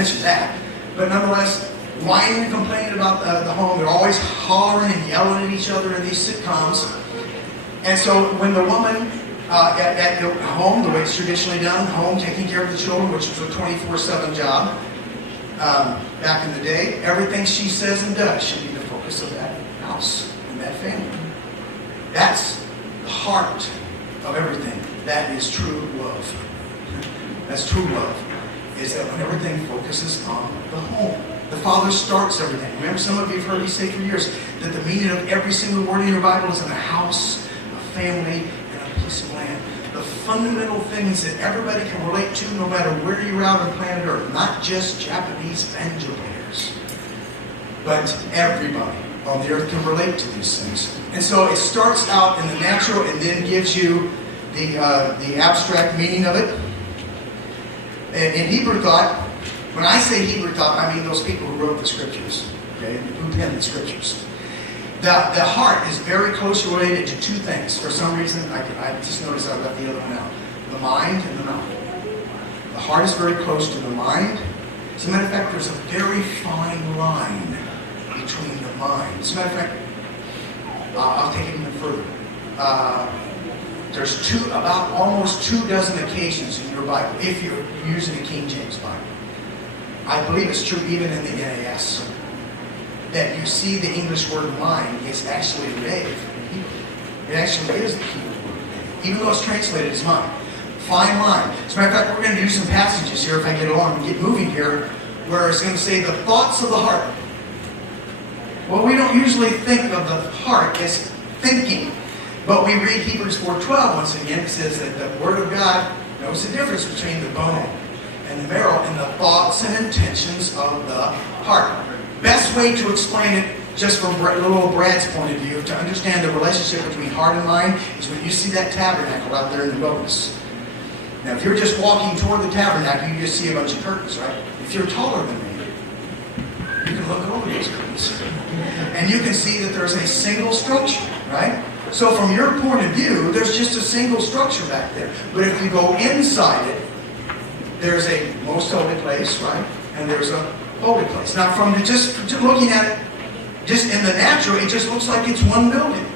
mention that. But nonetheless, whining and complaining about the home. They're always hollering and yelling at each other in these sitcoms. And so when the woman at home, the way it's traditionally done, home, taking care of the children, which was a 24/7 job back in the day, everything she says and does should be the focus of that house and that family. That's the heart of everything. That is true love. That's true love, is that when everything focuses on the home. The Father starts everything. Remember, some of you have heard me say for years that the meaning of every single word in your Bible is in a house, a family, and a piece of land. The fundamental things that everybody can relate to no matter where you're out on planet Earth. Not just Japanese banjo players, but everybody on the earth can relate to these things. And so it starts out in the natural and then gives you the abstract meaning of it. In Hebrew thought, when I say Hebrew thought, I mean those people who wrote the scriptures, okay, who penned the scriptures. The heart is very closely related to two things. For some reason, I just noticed I left the other one out. The mind and the mouth. The heart is very close to the mind. As a matter of fact, there's a very fine line between the mind. As a matter of fact, I'll take it even further. There's about almost 24 occasions in your Bible, if you're using the King James Bible. I believe it's true even in the NAS, that you see the English word mind is actually rev in Hebrew. It actually is the Hebrew word, even though it's translated as mind. Fine line. As a matter of fact, we're going to do some passages here, if I get along and get moving here, where it's going to say the thoughts of the heart. Well, we don't usually think of the heart as thinking. But we read Hebrews 4:12 once again. It says that the Word of God knows the difference between the bone and the marrow and the thoughts and intentions of the heart. Best way to explain it, just from little Brad's point of view, to understand the relationship between heart and mind, is when you see that tabernacle out there in the wilderness. Now, if you're just walking toward the tabernacle, you just see a bunch of curtains, right? If you're taller than me, you can look over those curtains. And you can see that there's a single structure, right? So from your point of view, there's just a single structure back there. But if you go inside it, there's a most holy place, right? And there's a holy place. Now, from just looking at it, just in the natural, it just looks like it's one building.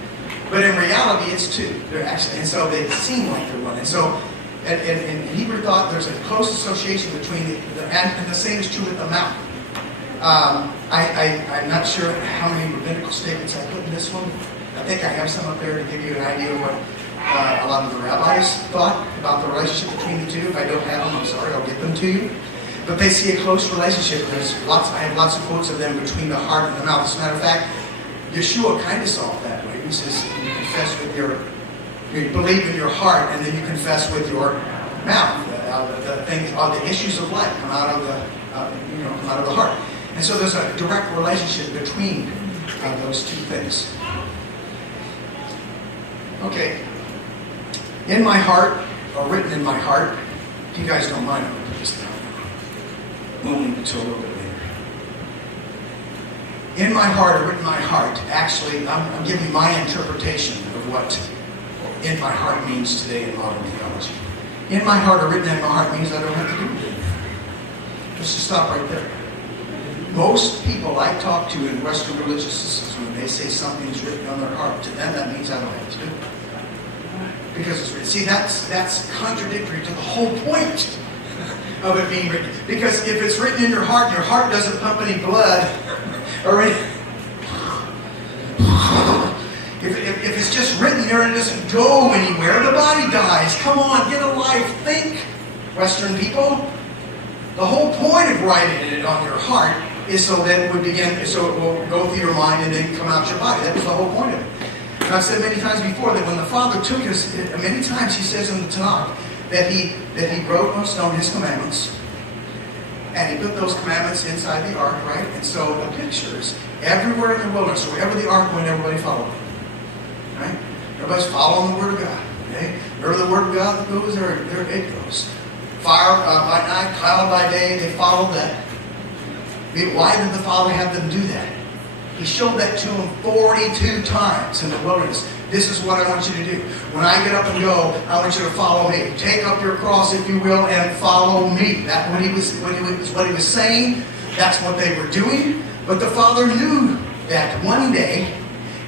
But in reality, it's two. They're actually, and so they seem like they're one. And so in Hebrew thought, there's a close association between and the same is true with the mouth. I'm not sure how many rabbinical statements I put in this one. I think I have some up there to give you an idea of what a lot of the rabbis thought about the relationship between the two. If I don't have them, I'm sorry, I'll get them to you. But they see a close relationship. I have lots of quotes of them between the heart and the mouth. As a matter of fact, Yeshua kind of saw it that way. He says, you believe in your heart, and then you confess with your mouth. The issues of life come out of the heart. And so there's a direct relationship between those two things. Okay. In my heart, or written in my heart, if you guys don't mind, I'm going to put this down. We'll leave it until a little bit later. In my heart, or written in my heart, actually, I'm giving my interpretation of what in my heart means today in modern theology. In my heart, or written in my heart, means I don't have to do anything. Let's just stop right there. Most people I talk to in Western religious systems, when they say something is written on their heart, to them that means I don't have to do it. Because it's written. See, that's contradictory to the whole point of it being written. Because if it's written in your heart doesn't pump any blood, or if it's just written there and it doesn't go anywhere, the body dies. Come on, get a life. Think, Western people. The whole point of writing it on your heart is so that it will go through your mind and then come out your body. That was the whole point of it. And I've said many times before that when the Father took us, many times He says in the Tanakh that He wrote on stone His commandments, and He put those commandments inside the ark, right? And so the pictures everywhere in the wilderness, wherever the ark went, everybody followed it, right? Everybody's following the Word of God. Okay, wherever the Word of God goes, there it goes. Fire by night, cloud by day, they followed that. Why did the Father have them do that? He showed that to them 42 times in the wilderness. This is what I want you to do. When I get up and go, I want you to follow me. Take up your cross, if you will, and follow me. That's what he was saying. That's what they were doing. But the Father knew that one day.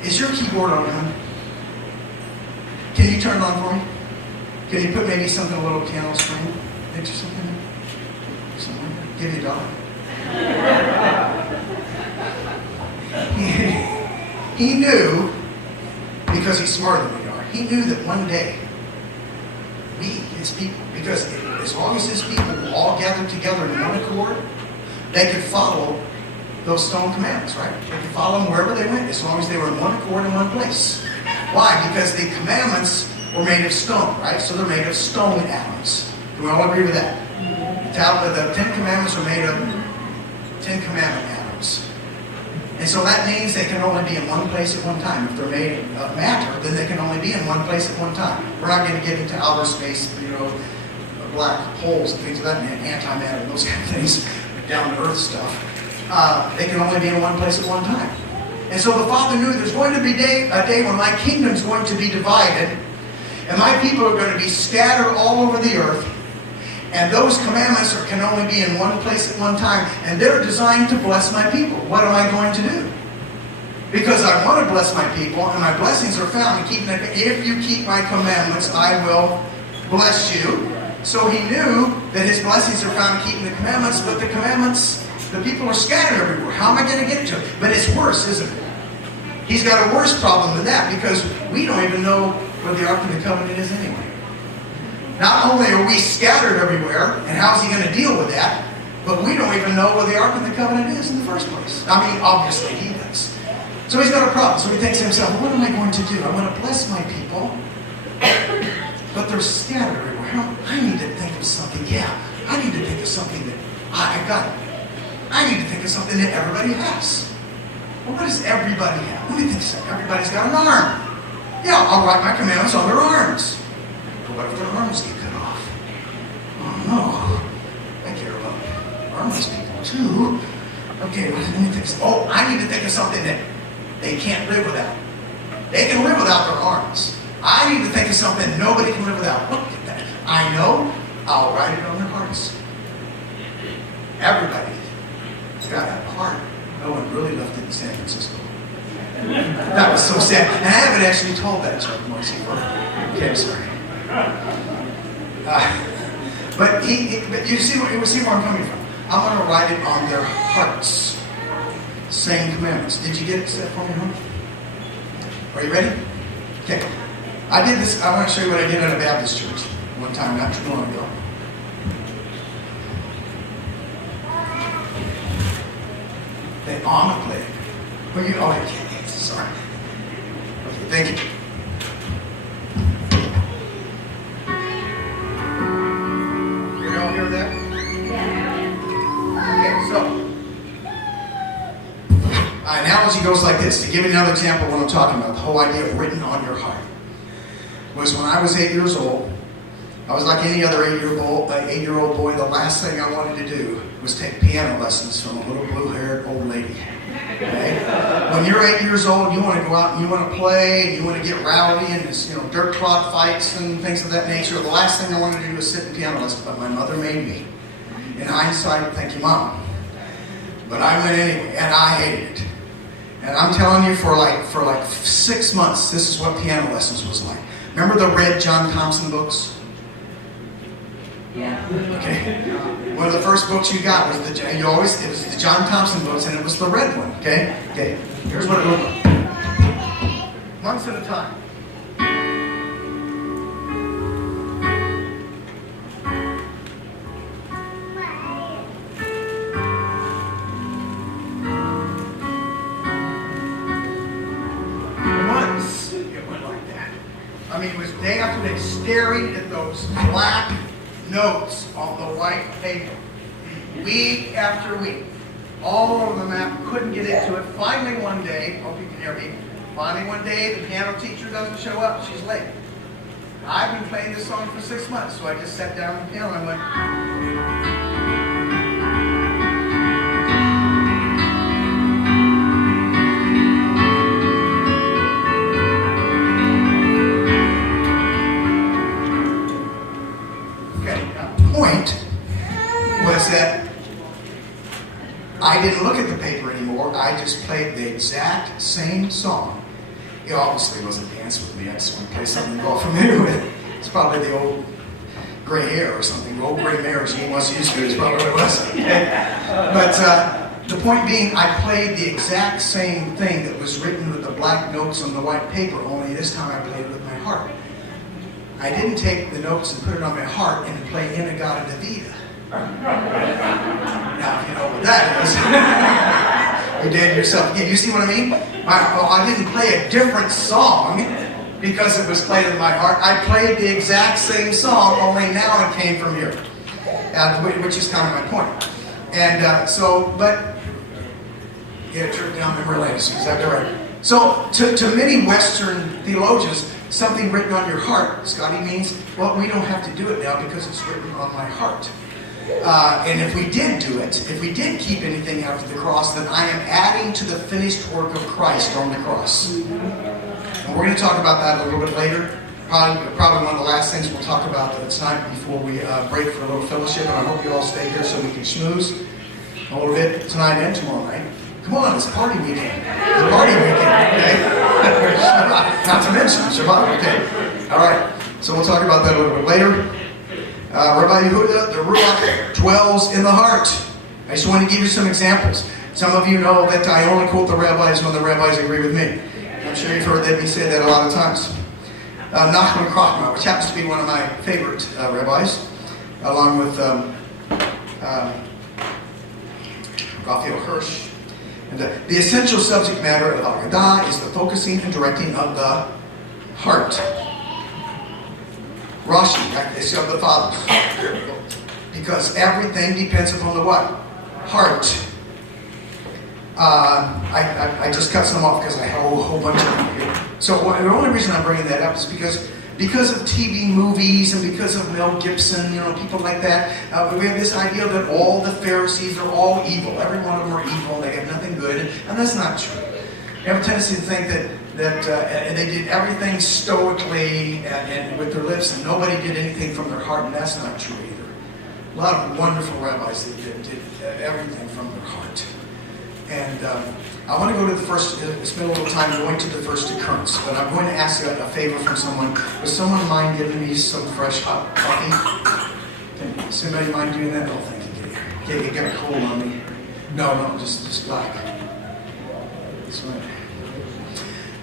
Is your keyboard on, hon? Can you turn it on for me? Can you put maybe something, a little piano string? Picture something? Give me a dollar. He knew, because he's smarter than we are, he knew that one day, we, his people, because as long as his people all gathered together in one accord, they could follow those stone commandments, right? They could follow them wherever they went, as long as they were in one accord in one place. Why? Because the commandments were made of stone, right? So they're made of stone atoms. Do we all agree with that? The Ten Commandments are made of Ten Commandment atoms. And so that means they can only be in one place at one time. If they're made of matter, then they can only be in one place at one time. We're not going to get into outer space, black holes and things of that, and antimatter and those kind of things, down to earth stuff. They can only be in one place at one time. And so the Father knew there's going to be a day when my kingdom's going to be divided, and my people are going to be scattered all over the earth, and those commandments can only be in one place at one time, and they're designed to bless my people. What am I going to do? Because I want to bless my people, and my blessings are found in keeping it. If you keep my commandments, I will bless you. So he knew that his blessings are found in keeping the commandments, but the commandments, the people are scattered everywhere. How am I going to get to it? But it's worse, isn't it? He's got a worse problem than that, because we don't even know where the Ark of the Covenant is anyway. Not only are we scattered everywhere, and how's he going to deal with that, but we don't even know where the Ark of the Covenant is in the first place. I mean, obviously he does. So he's got a problem. So he thinks to himself, what am I going to do? I want to bless my people, but they're scattered everywhere. I need to think of something. Yeah, I need to think of something that I've got. I need to think of something that everybody has. Well, what does everybody have? Let me think of something. Everybody's got an arm. Yeah, I'll write my commandments on their arms. But what if their arms get cut off? Oh no. I care about armless people too. Okay, let me think. Oh, I need to think of something that they can't live without. They can live without their arms. I need to think of something nobody can live without. Look at that. I know. I'll write it on their hearts. Everybody has got to have a heart. No one really left it in San Francisco. That was so sad. And I haven't actually told that joke, Marcy. Okay, I'm sorry. But you see where I'm coming from. I'm going to write it on their hearts. Same commandments. Did you get it set for me, huh? Are you ready? Okay. I did this. I want to show you what I did at a Baptist church one time, not too long ago. They onoplate. Sorry. Okay, thank you. You all hear that? Okay, so an analogy goes like this. To give you another example of what I'm talking about, the whole idea of written on your heart was when I was 8 years old. I was like any other 8-year-old boy. The last thing I wanted to do was take piano lessons from a little blue-haired old lady. Okay? When you're 8 years old, you want to go out and you want to play, and you want to get rowdy and dirt clod fights and things of that nature. The last thing I wanted to do was sit in piano lessons, but my mother made me. In hindsight, thank you, Mom. But I went anyway, and I hated it. And I'm telling you, for like 6 months, this is what piano lessons was like. Remember the red John Thompson books? Yeah. Okay. One of the first books you got was it was the John Thompson books, and it was the red one. Okay. Okay. Here's what it looked like. Months at a time. Months it went like that. I mean, it was day after day staring at those black notes on the white paper, week after week, all over the map, couldn't get into it. Finally one day, hope you can hear me, finally one day the piano teacher doesn't show up, she's late. I've been playing this song for 6 months, so I just sat down at the piano and I went, I didn't look at the paper anymore. I just played the exact same song. It obviously wasn't Dance With Me. I just want to play something you're all familiar with. It's probably the old gray hair or something. The old gray hair Gene was used to is probably what it was. But the point being, I played the exact same thing that was written with the black notes on the white paper, only this time I played it with my heart. I didn't take the notes and put it on my heart and play In-A-Gadda-Da-Vida. Now, if you know what that is, you did yourself. You see what I mean? I didn't play a different song because it was played in my heart. I played the exact same song, only now it came from here, which is kind of my point. And get a trip down memory lane. Is that right? So, to many Western theologians, something written on your heart, Scotty, means, well, we don't have to do it now because it's written on my heart. And if we did do it, if we did keep anything after the cross, then I am adding to the finished work of Christ on the cross. And we're going to talk about that a little bit later. Probably one of the last things we'll talk about tonight before we break for a little fellowship. And I hope you all stay here so we can schmooze a little bit tonight and tomorrow night. Come on, it's party weekend. It's a party weekend, okay? Not to mention Shabbat, okay? All right, so we'll talk about that a little bit later. Rabbi Yehuda, the Ruach dwells in the heart. I just want to give you some examples. Some of you know that I only quote the rabbis when the rabbis agree with me. I'm sure you've heard me say that a lot of times. Nachman Krochma, which happens to be one of my favorite rabbis, along with Raphael Hirsch. And the essential subject matter of Haggadah is the focusing and directing of the heart. Rashi is of the fathers. Because everything depends upon the what? Heart. I just cut some off because I have a whole bunch of them here. So the only reason I'm bringing that up is because of TV movies and because of Mel Gibson, people like that, we have this idea that all the Pharisees are all evil. Every one of them are evil. They have nothing good. And that's not true. You have a tendency to think that they did everything stoically and with their lips and nobody did anything from their heart. And that's not true either. A lot of wonderful rabbis that did everything from their heart. And I want to go to the first, spend a little time going to the first occurrence, but I'm going to ask a favor from someone. Would someone mind giving me some fresh hot coffee? Does anybody mind doing that? No, thank you. Yeah, you got a cold on me. No, just black. That's right.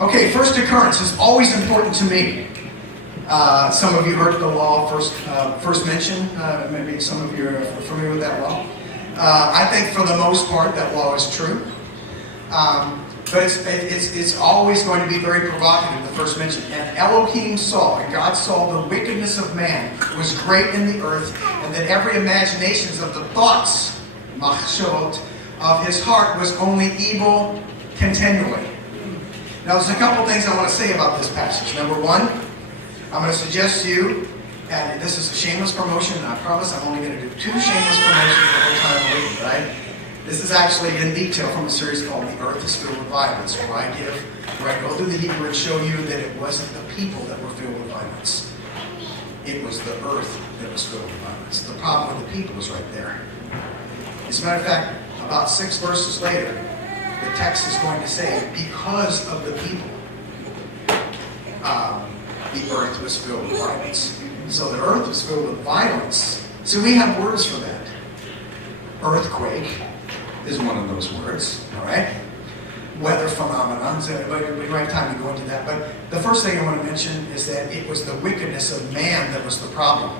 Okay, first occurrence is always important to me. Some of you heard the law first mentioned. Maybe some of you are familiar with that law. I think for the most part that law is true. But it's always going to be very provocative, the first mention. And Elohim saw, and God saw the wickedness of man was great in the earth, and that every imagination of the thoughts, machshavot, of his heart was only evil continually. Now there's a couple things I want to say about this passage. Number one, I'm going to suggest to you, and this is a shameless promotion, and I promise I'm only going to do 2 shameless promotions the whole time I'm reading, right? This is actually in detail from a series called The Earth is Filled with Violence, where I go through the Hebrew and show you that it wasn't the people that were filled with violence. It was the earth that was filled with violence. The problem with the people was right there. As a matter of fact, about 6 verses later, the text is going to say, because of the people, the earth was filled with violence. So the earth was filled with violence. So we have words for that. Earthquake is one of those words, all right? Weather phenomenon, we don't have time to go into that. But the first thing I want to mention is that it was the wickedness of man that was the problem.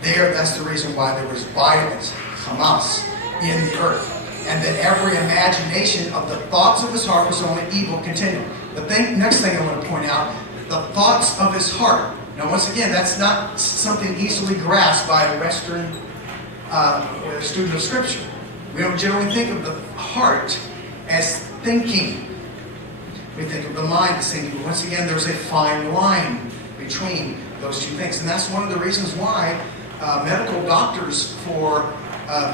That's the reason why there was violence, Hamas, in the earth. And that every imagination of the thoughts of his heart was only evil continually. Next thing I want to point out, the thoughts of his heart. Now, once again, that's not something easily grasped by a Western student of Scripture. We don't generally think of the heart as thinking. We think of the mind as thinking. Once again, there's a fine line between those two things. And that's one of the reasons why medical doctors for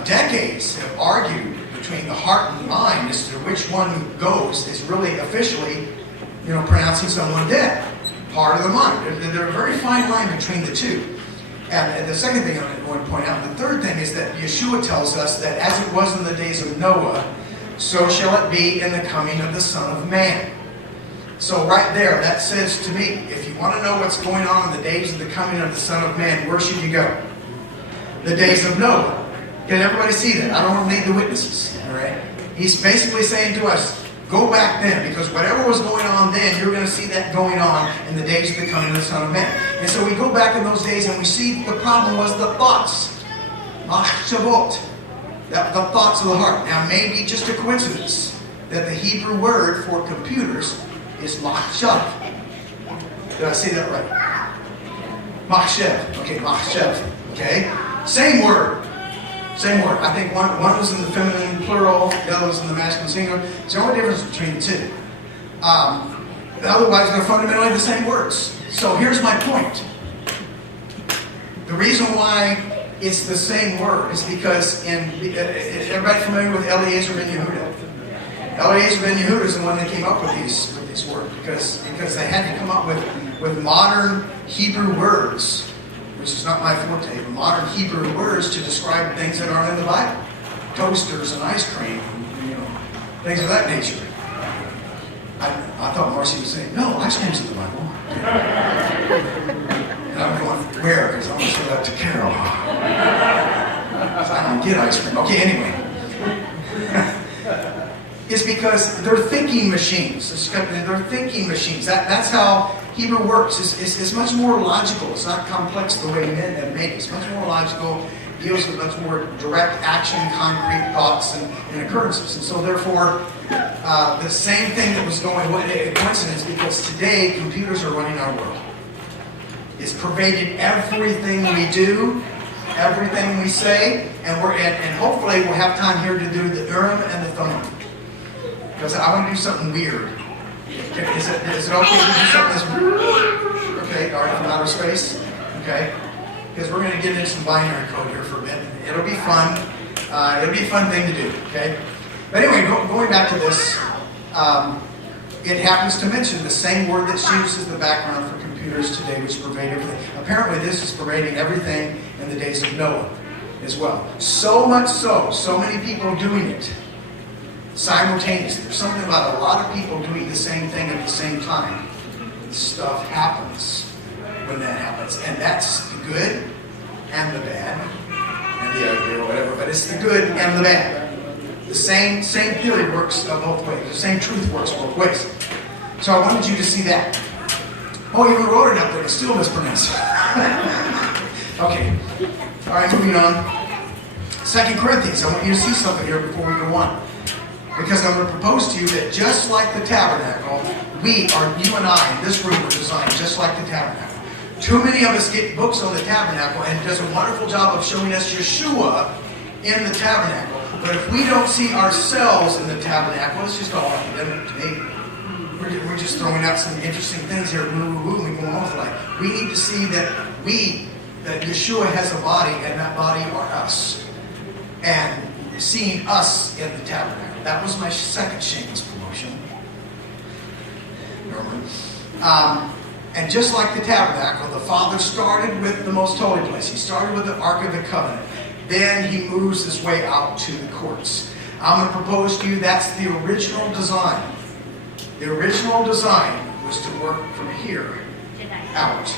decades have argued between the heart and the mind as to which one goes is really officially, pronouncing someone dead. Part of the mind. There's a very fine line between the two. And the second thing I'm going to point out, the third thing is that Yeshua tells us that as it was in the days of Noah, so shall it be in the coming of the Son of Man. So right there, that says to me, if you want to know what's going on in the days of the coming of the Son of Man, where should you go? The days of Noah. Can everybody see that? I don't want to lead the witnesses. All right? He's basically saying to us, go back then, because whatever was going on then, you're going to see that going on in the days of the coming of the Son of Man. And so we go back in those days and we see the problem was the thoughts. Machshavot. The thoughts of the heart. Now, maybe just a coincidence that the Hebrew word for computers is machshav. Did I say that right? Machshav. Okay, machshav. Okay? Same word. Same word. I think one was in the feminine plural, the other was in the masculine singular. It's the only difference between the two. Otherwise, they're fundamentally the same words. So here's my point. The reason why it's the same word is because, is everybody familiar with Eliezer ben Yehuda? Eliezer ben Yehuda is the one that came up with these words because they had to come up with modern Hebrew words, which is not my forte, but modern Hebrew words to describe things that aren't in the Bible. Toasters and ice cream, things of that nature. I thought Marcy was saying, no, ice cream's in the Bible. And I'm going, where? Because I'm going to show that to Carol. I don't get ice cream. Okay, anyway. It's because they're thinking machines. They're thinking machines. That's how Hebrew works. It's much more logical. It's not complex the way men have made it. It's much more logical. Deals with much more direct action, concrete thoughts and occurrences. And so therefore, the same thing that was going on, a coincidence, because today computers are running our world. It's pervaded everything we do, everything we say, and hopefully we'll have time here to do the Urim and the Thummim. Because I want to do something weird. Is it okay to do something that's okay, all right, from outer space? Okay? Because we're going to get into some binary code here for a bit. It'll be fun. It'll be a fun thing to do, okay? But anyway, going back to this, it happens to mention the same word that's used as the background for computers today, which pervade everything. Apparently this is pervading everything in the days of Noah as well. So much so many people doing it simultaneously. There's something about a lot of people doing the same thing at the same time. Stuff happens when that happens. And that's the good and the bad and the ugly or whatever, but it's the good and the bad. The same theory works both ways. The same truth works both ways. So I wanted you to see that. Oh, you even wrote it up there. It's still mispronounced. Okay. All right, moving on. 2 Corinthians. I want you to see something here before we go on. Because I'm going to propose to you that just like the tabernacle, you and I, in this room, were designed just like the tabernacle. Too many of us get books on the tabernacle, and it does a wonderful job of showing us Yeshua in the tabernacle. But if we don't see ourselves in the tabernacle, it's just all academic to me. We're just throwing out some interesting things here, and we go on with life. We need to see that Yeshua has a body, and that body are us. And seeing us in the tabernacle. That was my second shameless promotion. And just like the tabernacle, the Father started with the most holy place. He started with the Ark of the Covenant. Then he moves his way out to the courts. I'm going to propose to you that's the original design. The original design was to work from here out.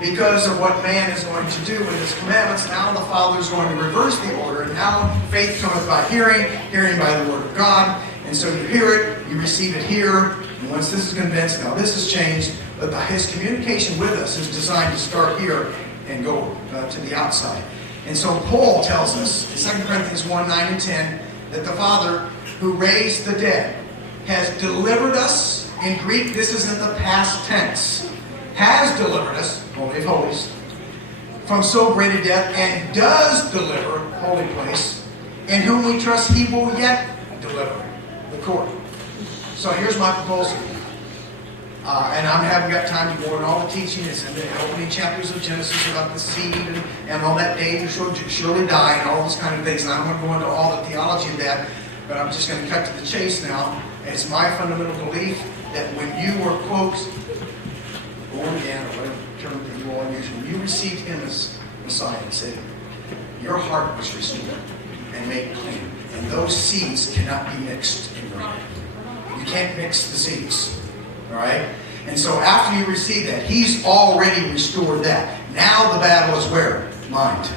Because of what man is going to do with his commandments, now the Father is going to reverse the order. And now faith cometh by hearing, hearing by the word of God. And so you hear it, you receive it here. And once this is convinced, now this has changed. But his communication with us is designed to start here and go to the outside. And so Paul tells us in 2 Corinthians 1, 9 and 10 that the Father who raised the dead has delivered us. In Greek, this is in the past tense. Has delivered us, Holy of Holies, from so great a death, and does deliver, holy place, in whom we trust he will yet deliver, the court. So here's my proposal. And I haven't got time to go into all the teaching. It's in the opening chapters of Genesis about the seed and all that day you shall surely die and all those kind of things. And I don't want to go into all the theology of that, but I'm just going to cut to the chase now. It's my fundamental belief that when you were, quote, born again, or whatever term that you Paul used. When you received him as Messiah, he said, your heart was restored and made clean. And those seeds cannot be mixed in your heart. You can't mix the seeds. All right? And so after you receive that, he's already restored that. Now the battle is where? Mind.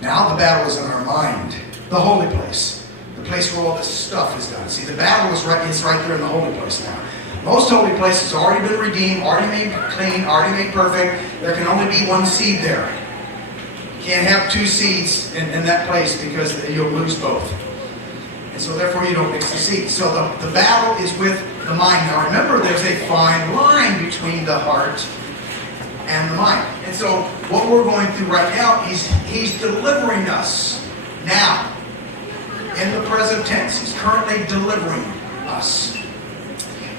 Now the battle is in our mind. The holy place. The place where all this stuff is done. See, the battle is right there in the holy place now. Most holy places have already been redeemed, already made clean, already made perfect. There can only be one seed there. You can't have two seeds in that place because you'll lose both. And so therefore you don't mix the seeds. So the battle is with the mind. Now remember, there's a fine line between the heart and the mind. And so what we're going through right now is he's delivering us now. In the present tense, he's currently delivering us.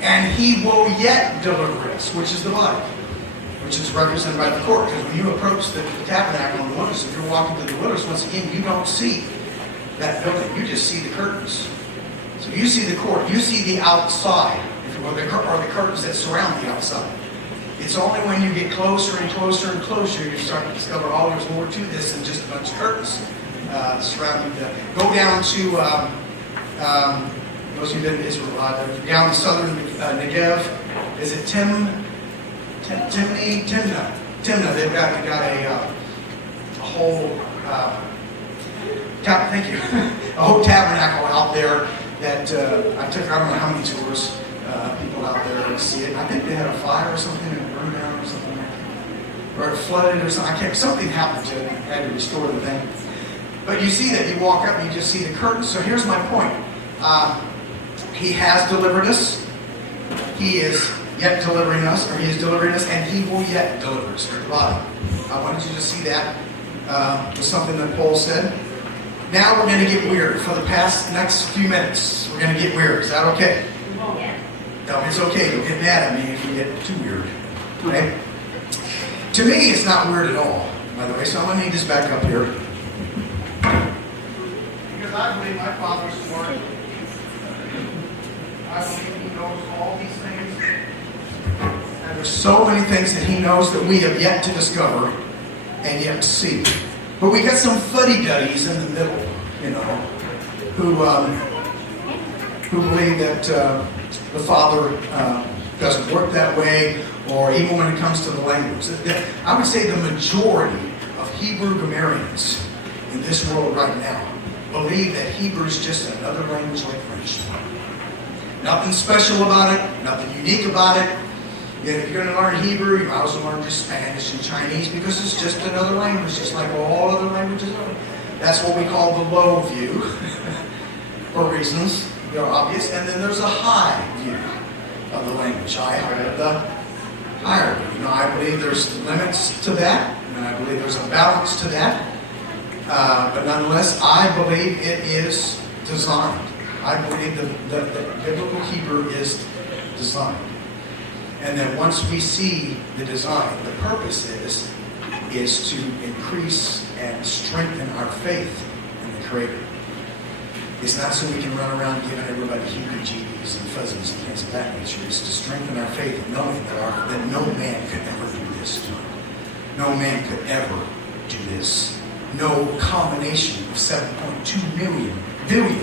And he will yet deliver us, which is the body, which is represented by the court. Because when you approach the tabernacle in the wilderness, if you're walking through the wilderness, once again, you don't see that building. You just see the curtains. So you see the court. You see the outside, or the curtains that surround the outside. It's only when you get closer and closer and closer you start to discover, oh, there's more to this than just a bunch of curtains surrounding the... Go down to... those who've been to Israel, down in southern Negev, is it Timnah? They've got a whole, thank you, a whole tabernacle out there that I took. I don't know how many tours, people out there to see it. I think they had a fire or something and it burned down or something, or it flooded or something. Something happened to it. Had to restore the thing. But you see that, you walk up and you just see the curtains. So here's my point. He has delivered us. He is yet delivering us, or he is delivering us, and he will yet deliver us. The body. I wanted you to see that. Was something that Paul said. Now we're going to get weird. For the next few minutes, we're going to get weird. Is that okay? No, it's okay. You'll get mad at me if you get too weird. Okay? To me, it's not weird at all, by the way. So I'm going to need this back up here. Because I believe my Father's smart. I believe he knows all these things. And there's so many things that he knows that we have yet to discover and yet to see. But we got some fuddy-duddies in the middle, who believe that the Father doesn't work that way, or even when it comes to the language. I would say the majority of Hebrew grammarians in this world right now believe that Hebrew is just another language like French. Nothing special about it, nothing unique about it. If you're going to learn Hebrew, you might as well learn just Spanish and Chinese because it's just another language, just like all other languages are. That's what we call the low view, for reasons that are obvious. And then there's a high view of the language. I have the higher view. I believe there's limits to that, and I believe there's a balance to that. But nonetheless, I believe it is designed. I believe the biblical Hebrew is designed. And that once we see the design, the purpose is to increase and strengthen our faith in the Creator. It's not so we can run around giving everybody heebie-jeebies and fuzzies and things of that nature. It's to strengthen our faith in knowing that no man could ever do this. No man could ever do this. No combination of 7.2 billion